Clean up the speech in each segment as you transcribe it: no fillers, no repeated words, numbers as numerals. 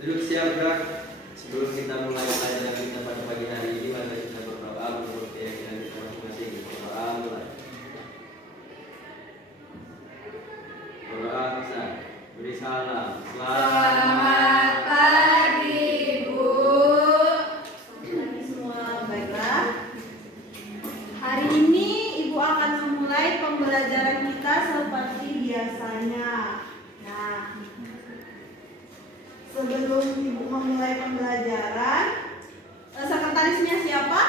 Duduk siap gerak. Sebelum kita mulai pelajaran kita pada pagi hari ini, mari kita berdoa menurut keyakinan kita masing-masing. Berdoa mulai. Berdoa bisa. Beri salam. Selamat pagi, Bu. Semua baiklah. Hari ini Ibu akan memulai pembelajaran kita seperti biasanya. Nah, sebelum Ibu memulai pembelajaran, sekretarisnya siapa?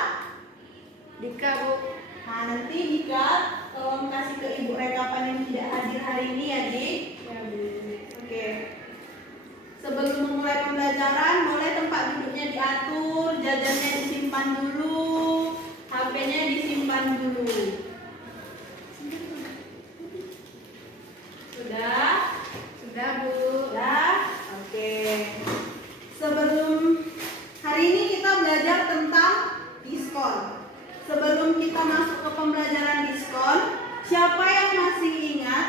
Dika, Bu. Nah, nanti Dika tolong kasih ke Ibu rekapan yang tidak hadir hari ini ya, Dik. Ya, Bu. Oke. Sebelum memulai pembelajaran, boleh tempat duduknya diatur, jajannya disimpan dulu, HP-nya disimpan dulu. Sudah? Sudah, Bu. Sudah? Oke. Sebelum hari ini kita belajar tentang diskon. Sebelum kita masuk ke pembelajaran diskon, siapa yang masih ingat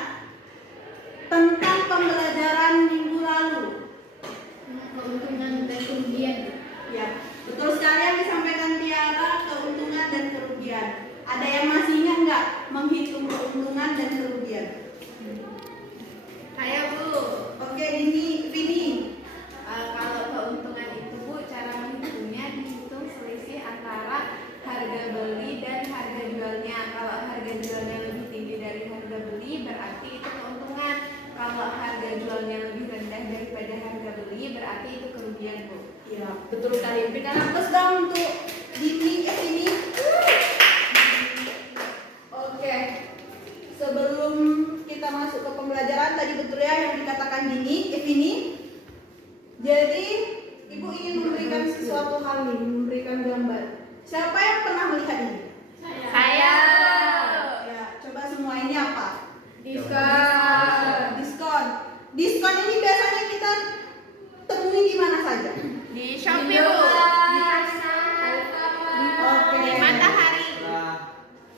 tentang pembelajaran minggu lalu? Keuntungan dan kerugian. Ya, betul sekali yang disampaikan Tiara, keuntungan dan kerugian. Ada yang masih ingat nggak menghitung keuntungan dan kerugian? Saya, Bu. Oke, Vini. Kalau keuntungan itu, Bu, cara menghitungnya dihitung selisih antara harga beli dan harga jualnya. Kalau harga jualnya lebih tinggi dari harga beli, berarti itu keuntungan. Kalau harga jualnya lebih rendah daripada harga beli, berarti itu kerugian, Bu. Ya, betul sekali. Berikan aplaus dong untuk Vini. Oke. Sebelum kita masuk ke pembelajaran, tadi betul ya yang dikatakan Vini. Jadi, Ibu ingin memberikan sesuatu hal nih, memberikan gambar. Siapa yang pernah melihat ini? Saya. Ya, coba semua ini apa? Diskon. Diskon. Diskon ini biasanya kita temui di mana saja? Di Shopee, Bu. Oke. Di Matahari.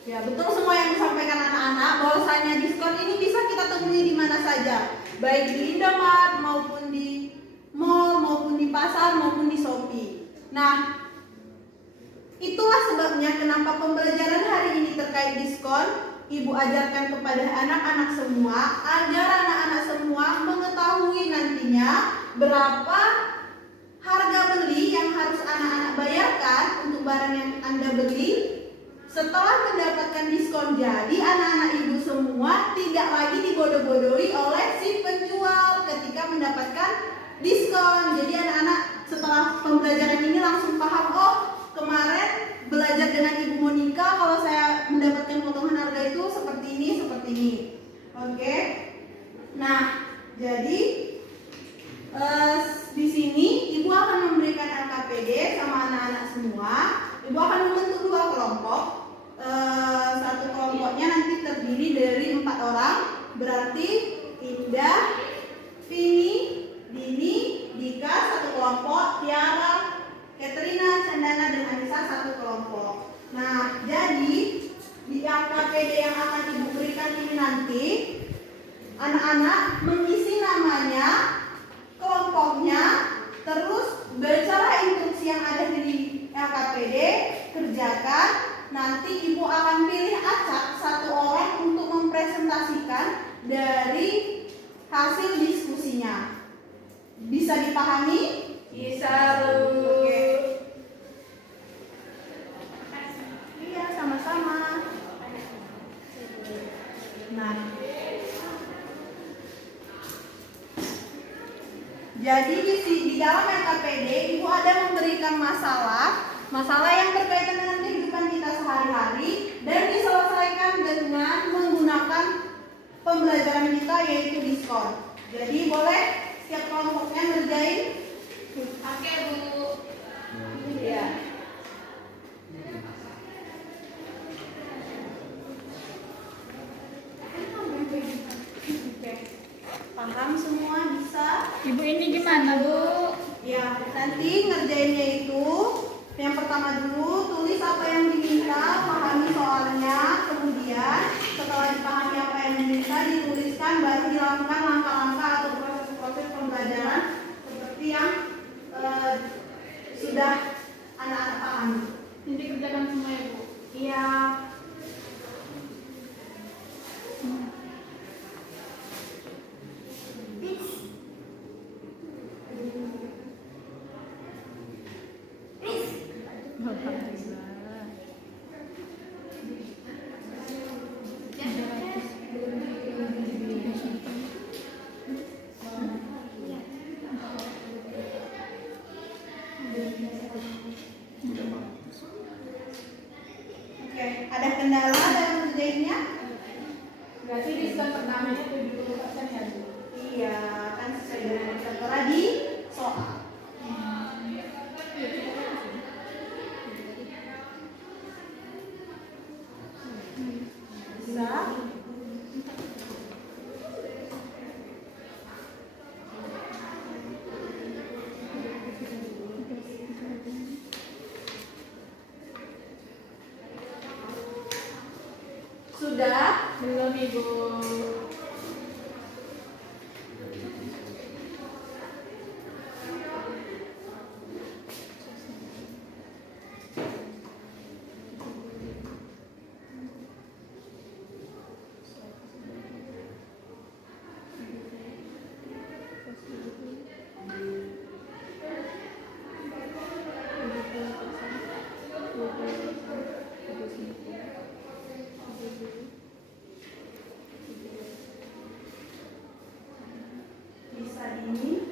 Ya, betul semua yang disampaikan anak-anak, bahwasanya diskon ini bisa kita temui di mana saja, baik di Indomaret maupun di mall, maupun di pasar, maupun di Shopee. Nah, itulah sebabnya kenapa pembelajaran hari ini terkait diskon Ibu ajarkan kepada anak-anak semua, agar anak-anak semua mengetahui nantinya berapa harga beli yang harus anak-anak bayarkan untuk barang yang Anda beli setelah mendapatkan diskon. Jadi anak-anak Ibu semua tidak lagi dibodoh-bodohi oleh si penjual ketika mendapatkan diskon. Jadi anak-anak setelah pembelajaran ini langsung paham, oh kemarin belajar dengan Ibu Monica, kalau saya mendapatkan potongan harga itu seperti ini. Oke. Nah, jadi di sini Ibu akan memberikan LKPD sama anak-anak semua. Ibu akan membentuk dua kelompok. Satu kelompoknya nanti terdiri dari 4 orang. Berarti Indah, Vini, Dini, Dika satu kelompok, Tiara, Katrina, Chandana, dan Anissa satu kelompok. Nah, jadi di LKPD yang akan Ibu berikan ini nanti, anak-anak mengisi namanya, kelompoknya, terus bacalah instruksi yang ada di LKPD, kerjakan. Nanti Ibu akan pilih acak satu orang untuk mempresentasikan dari hasil diskusinya. Bisa dipahami? Bisa, Bu. Oke. Iya, sama-sama. Nah, jadi di dalam LKPD Ibu ada memberikan masalah yang berkaitan dengan kehidupan kita sehari-hari dan diselesaikan dengan menggunakan pembelajaran kita, yaitu diskon. Jadi boleh setiap kelompoknya ngerjain. Oke, Bu. Ya. Oke. Paham semua, bisa? Ibu ini gimana, Bu? Ya, nanti ngerjainnya itu yang pertama dulu tulis apa yang diminta, pahami soalnya, kemudian setelah dipahami apa yang diminta dituliskan, baru dilakukan langkah-langkah atau proses-proses pembelajaran seperti yang kendala dalam mengerjainnya? Berarti diskon pertamanya 70% ya Bu? Iya, kan sesuai dengan yang tertera di soal. Bisa? Sudah? Belum Ibu. Bisa ini?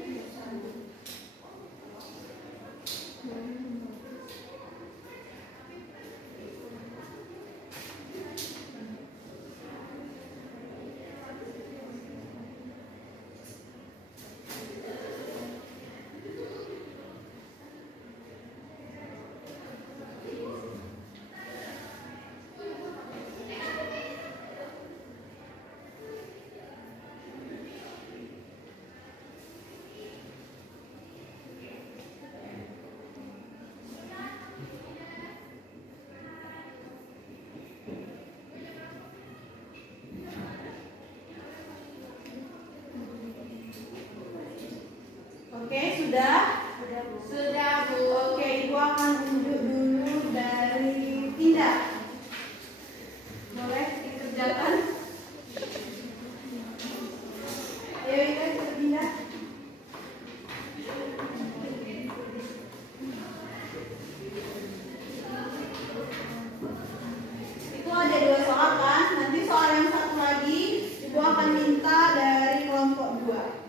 Oke, sudah? Sudah Bu. Oke, Ibu akan unjuk dulu dari tindak. Boleh dikerjakan? Ayo kita pindah. Itu ada 2 soal kan? Nanti soal yang satu lagi Ibu akan minta dari kelompok 2.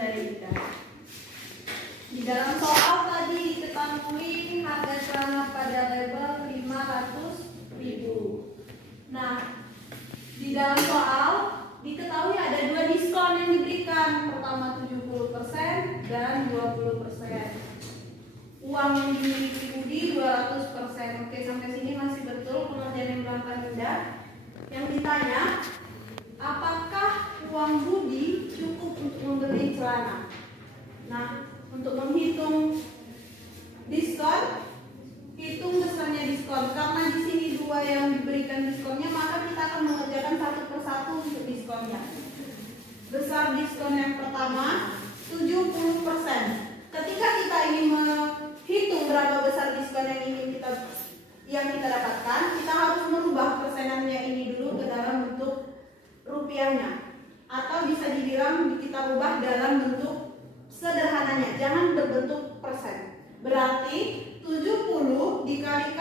dari Ida. Di dalam soal tadi diketahui harga celana pada label 500.000. Nah, di dalam soal diketahui ada 2 diskon yang diberikan. Pertama 70% dan 20%. Uang yang dimiliki Budi 200%. Oke, sampai sini masih betul pengerjaan yang dilakukan Ida. Yang ditanya, apakah uang Budi cukup untuk membeli celana? Nah, untuk menghitung diskon, hitung besarnya diskon. Karena di sini 2 yang diberikan diskonnya, maka kita akan mengerjakan satu persatu untuk diskonnya. Besar diskon yang pertama 70%. Ketika kita ingin menghitung berapa besar diskon yang kita dapatkan, kita harus merubah persenannya ini dulu ke dalam bentuk rupiahnya, atau bisa dibilang kita rubah dalam bentuk sederhananya, jangan berbentuk persen. Berarti 70 dibagi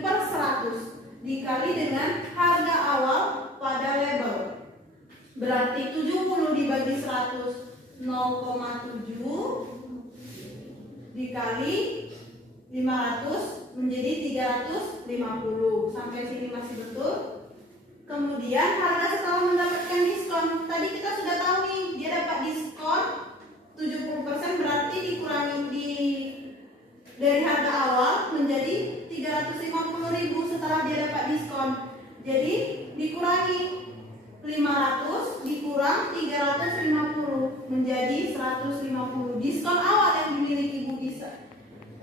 per 100 dikali dengan harga awal pada label. Berarti 70 dibagi 100 0,7 dikali 500 menjadi 350. Sampai sini masih betul? Kemudian harga setelah mendapatkan diskon. Tadi kita sudah tahu nih, dia dapat diskon 70%, berarti dikurangi dari harga awal menjadi 350.000 setelah dia dapat diskon. Jadi dikurangi 500 dikurang 350 menjadi 150. Diskon awal yang dimiliki Bu bisa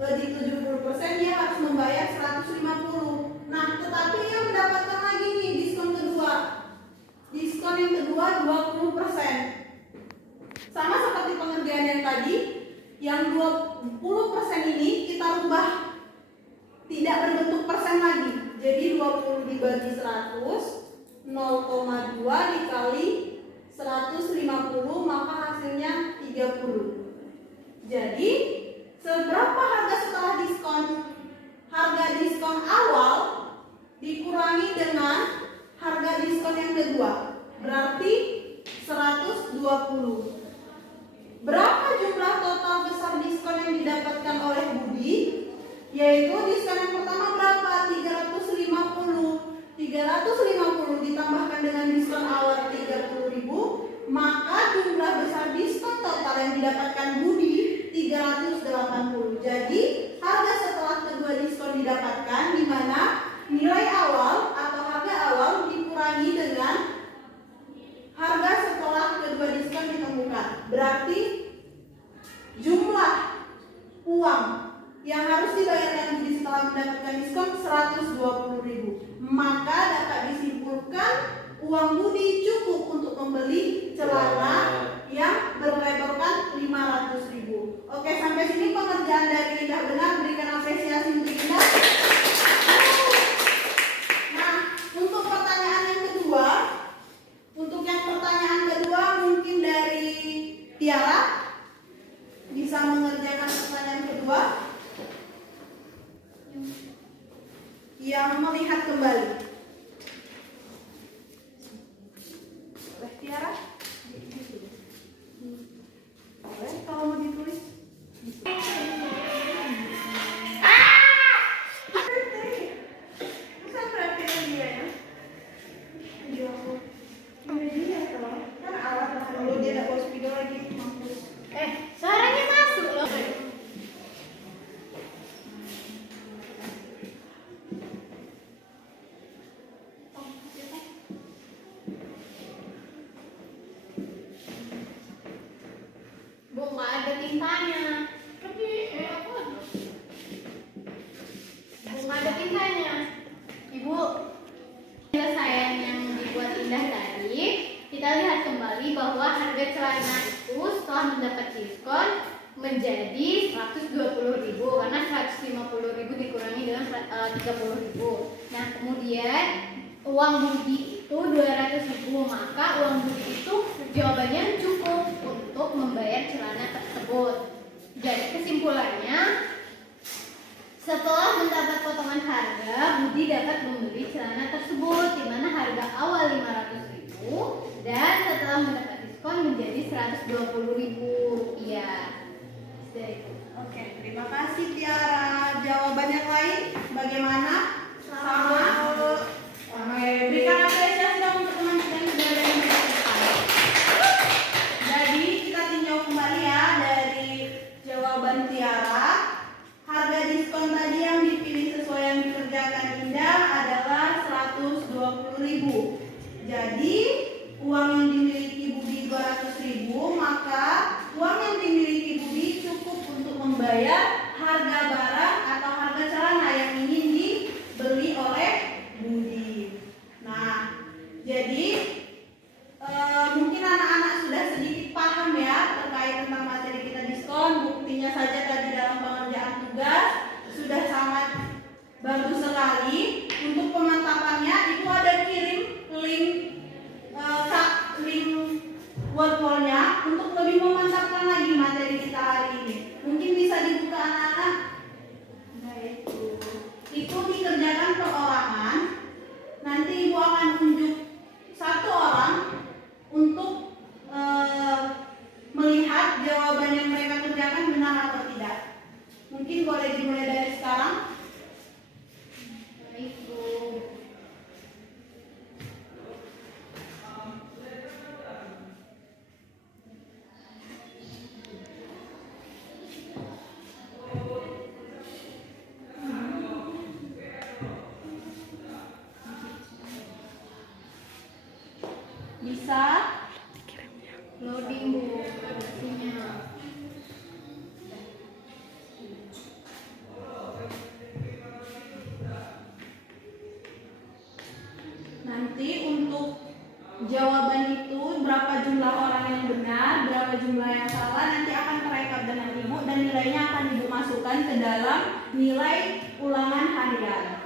di 70%, dia harus membayar 150. Nah, tetapi ia mendapatkan lagi nih diskon kedua. Diskon yang kedua 20%. Sama seperti pengerjaan yang tadi, yang 20% ini kita rubah tidak berbentuk persen lagi. Jadi 20 dibagi 100 0,2 dikali 150, maka hasilnya 30. Jadi seberapa harga setelah diskon? Harga diskon awal dikurangi dengan harga diskon yang kedua, berarti 120. Berapa jumlah total besar diskon yang didapatkan oleh Budi? Yaitu diskon yang pertama berapa? 350 ditambahkan dengan diskon awal 30.000, maka jumlah besar diskon total yang didapatkan Budi 380. Jadi harga setelah kedua diskon didapatkan, di mana nilai awal atau harga awal dikurangi dengan harga setelah kedua diskon ditemukan. Berarti jumlah uang yang harus dibayarkan Budi setelah mendapatkan diskon 120.000. Maka dapat disimpulkan uang Budi cukup untuk membeli celana yang berlabelkan 500.000. Oke, sampai sini pengerjaan dari Indah benar. Berikan apresiasi untuk Indah. Nah, untuk pertanyaan yang kedua, mungkin dari Tiara bisa mengerjakan pertanyaan kedua yang melihat kembali. Boleh Tiara? Boleh kalau mau ditulis. Bisa perhatikan dia ya. Dia kan alat kalau dia tidak bawa spidol lagi mampus. Suaranya masuk loh. Bu, nggak ada tintanya. Tapi aku ada. Bu, nggak ada tintanya. Ibu, penyelesaian yang dibuat Indah tadi, kita lihat kembali bahwa harga celana itu setelah mendapat diskon menjadi 120.000 karena 150.000 dikurangi dengan 30.000. Nah, kemudian uang Budi itu 200.000, maka uang Budi itu jawabannya cukup untuk membayar celana tersebut. Jadi kesimpulannya, setelah mendapat potongan harga, Budi dapat membeli celana tersebut di mana harga awal 500.000 dan setelah mendapat diskon menjadi 120.000. Oke, terima kasih Tiara. Jawaban yang lain bagaimana? Sama. Oke, berikan apresiasi dong untuk teman kita yang sudah ada yang menjawab. Jadi kita tinjau kembali ya dari jawaban Tiara. Harga diskon tadi yang dipilih sesuai yang dikerjakan Indah adalah 120.000. Jadi uang yang dimiliki Budi 200.000, maka uang yang dimiliki Budi cukup untuk membayar harga barang atau harga celana yang ingin dibeli oleh Budi. Nah, jadi mungkin anak-anak sudah sedikit paham ya terkait tentang materi kita diskon. Buktinya saja tadi dalam pengerjaan tugas sudah sangat bagus sekali. Untuk pemantapannya itu ada kirim link wordwall-nya untuk lebih memantapkan lagi materi kita hari ini. Mungkin bisa dibuka anak-anak. Nah, itu dikerjakan perorangan. Nanti ibu akan tunjuk satu orang untuk melihat jawaban yang mereka kerjakan benar atau tidak. Mungkin boleh dimulai dari sekarang. Baik, Bu. Bisa? Loading, Bu. Aplikasinya. Nanti untuk jawaban itu berapa jumlah orang yang benar, berapa jumlah yang salah nanti akan terekap dengan ibu dan nilainya akan ibu masukkan ke dalam nilai ulangan harian.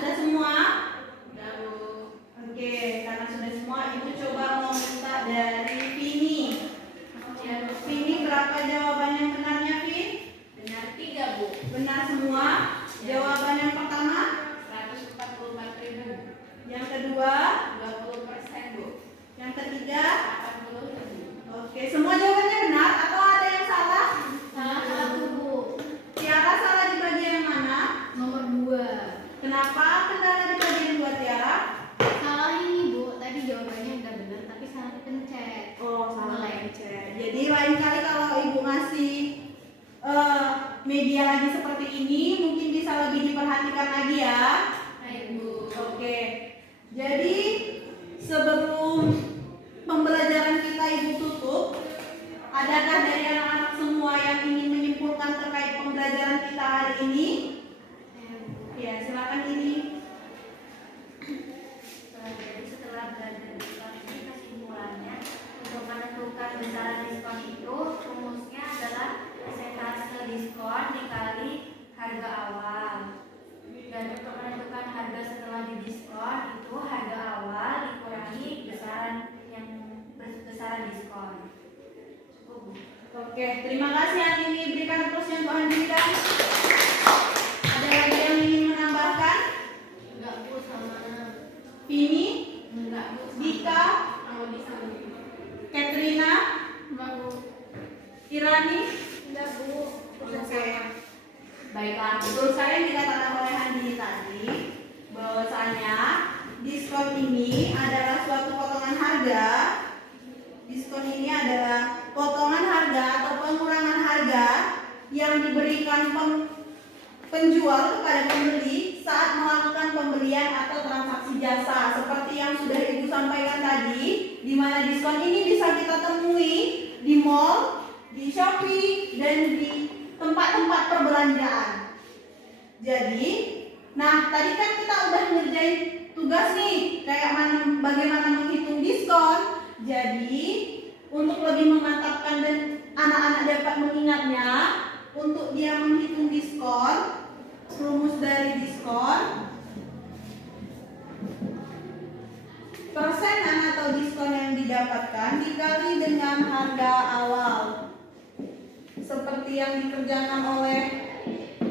Sudah semua? Udah, Bu. Oke, karena sudah semua, ibu coba mau minta dari Vini. Ya, Bu. Vini berapa jawaban yang benarnya, Vin? Benar 3, Bu. Benar semua. Jawaban yang pertama, 144.000. yang kedua, 20%, Bu. yang ketiga. 80.000. Oke, semua jawabannya benar atau ada yang salah? Salah 1, Bu. Tiara salah di bagian yang mana? Nomor 2. Kenapa kendala di bagian 2, Tiara? Salah ini, Bu. Tadi jawabannya udah benar tapi salah dipencet. Oh, salah Mulai. pencet. Jadi lain kali kalau ibu ngasih media lagi seperti ini, mungkin bisa lebih diperhatikan lagi ya. Baik, Bu. Oke. Jadi sebelum pembelajaran kita ibu tutup, adakah dari anak-anak semua yang ingin menyimpulkan terkait pembelajaran kita hari ini? Ya, silakan ini. Jadi setelah belajar diskon ini kesimpulannya untuk menentukan besaran diskon itu rumusnya adalah persentase diskon dikali harga awal. Dan untuk menentukan harga setelah didiskon itu harga awal dikurangi besaran diskon. Cukup, Bu. Oke, terima kasih Anini. Berikan terusnya Tuhan berikan. Ada lagi yang ingin menambahkan? Enggak, Bu, sama. Vini, Enggak, Bu. Dika, Mau bisa, Bu. Katrina, Enggak, Bu. Irani. Enggak, Bu. Udah Oke. sama. Baiklah, betul sekali yang dikatakan oleh Handini tadi bahwasanya diskon ini adalah suatu potongan harga. Diskon ini adalah potongan harga atau pengurangan harga yang diberikan penjual kepada pembeli saat melakukan pembelian atau transaksi jasa. Seperti yang sudah Ibu sampaikan tadi, di mana diskon ini bisa kita temui di mall, di Shopee, dan di tempat-tempat perbelanjaan. Jadi, nah tadi kan kita udah ngerjain tugas nih, kayak bagaimana menghitung diskon. Jadi, untuk lebih memantapkan dan anak-anak dapat mengingatnya, untuk dia menghitung diskon, rumus dari diskon, persenan atau diskon yang didapatkan dikali dengan harga awal. Seperti yang dikerjakan oleh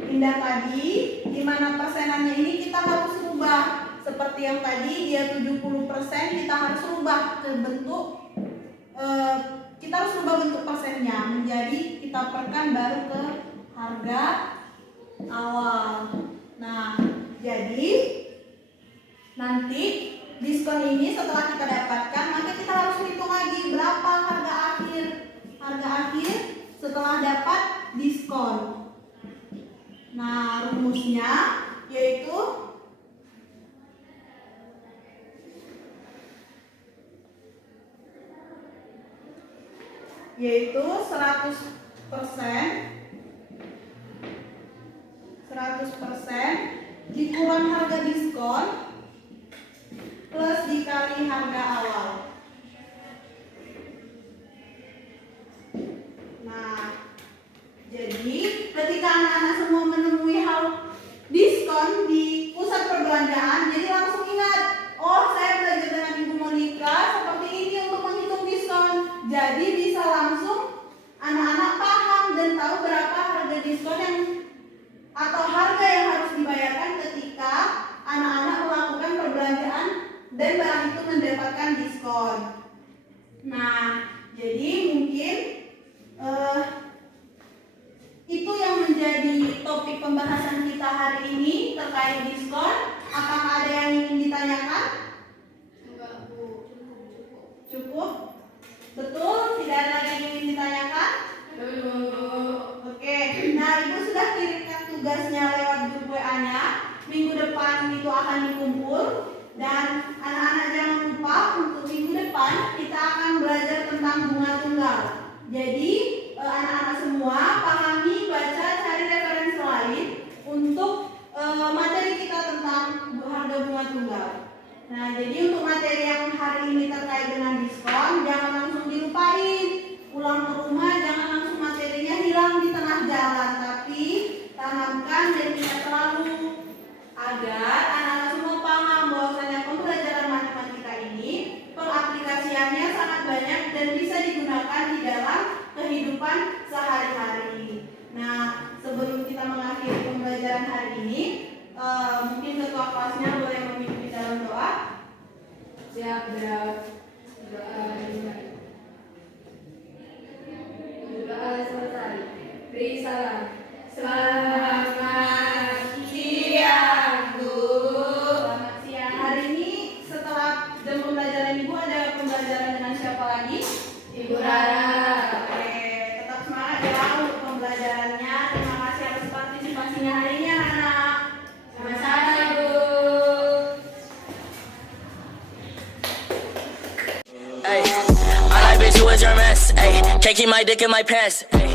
Indah tadi, di mana persenannya ini kita harus rubah. Seperti yang tadi dia 70%, kita harus rubah ke bentuk kita harus rubah bentuk persennya menjadi kita perkan baru ke harga awal. Nah, jadi nanti diskon ini setelah kita dapatkan, maka kita harus hitung lagi berapa harga akhir setelah dapat diskon. Nah, rumusnya yaitu yaitu 100% dikurang harga diskon plus dikali harga awal. Nah, jadi ketika anak-anak semua menemui hal diskon di pusat perbelanjaan, jadi langsung ingat, oh saya belajar dengan Ibu Monica seperti ini untuk menghitung diskon. Jadi bisa langsung anak-anak paham dan tahu berapa harga diskon yang atau harga yang harus dibayarkan ketika anak-anak melakukan perbelanjaan dan barang itu mendapatkan diskon. Nah, jadi mungkin itu yang menjadi topik pembahasan kita hari ini terkait diskon. Apakah ada yang ingin ditanyakan? Enggak, Bu. Cukup? Betul? Tidak ada lagi yang ingin ditanyakan? Oke, nah Ibu sudah kirimkan tugasnya lewat grup WA-nya. Minggu depan itu akan dikumpul. Dan anak-anak jangan lupa untuk minggu depan kita akan belajar tentang bunga tunggal. Jadi anak-anak semua pahami, baca, cari referensi lain untuk materi kita tentang harga bunga tunggal. Nah, jadi untuk materi yang hari ini terkait dengan diskon, jangan langsung dilupain. Pulang ke rumah jangan langsung materinya hilang di tengah jalan, tapi tanamkan dan ingat selalu agar anak-anak semua paham bahwasanya pembelajaran matematika ini pengaplikasiannya sangat banyak dan bisa digunakan di dalam kehidupan sehari-hari. Nah, sebelum kita mengakhiri pembelajaran hari ini, mungkin ketua kelasnya boleh memimpin dalam doa. Siap, doa dimulai. Doa selesai. Beri salam. Selamat siang, Bu. Selamat siang. Hari ini setelah jam pembelajaran Ibu ada pembelajaran dengan siapa lagi? Ibu Rara. Oke, tetap semangat ya untuk pembelajarannya. Terima kasih atas partisipasinya hari ini anak-anak. Sama-sama, Bu. Ay, I like bitch, you was your mess. Ay, can't keep my dick in my pants. Ay,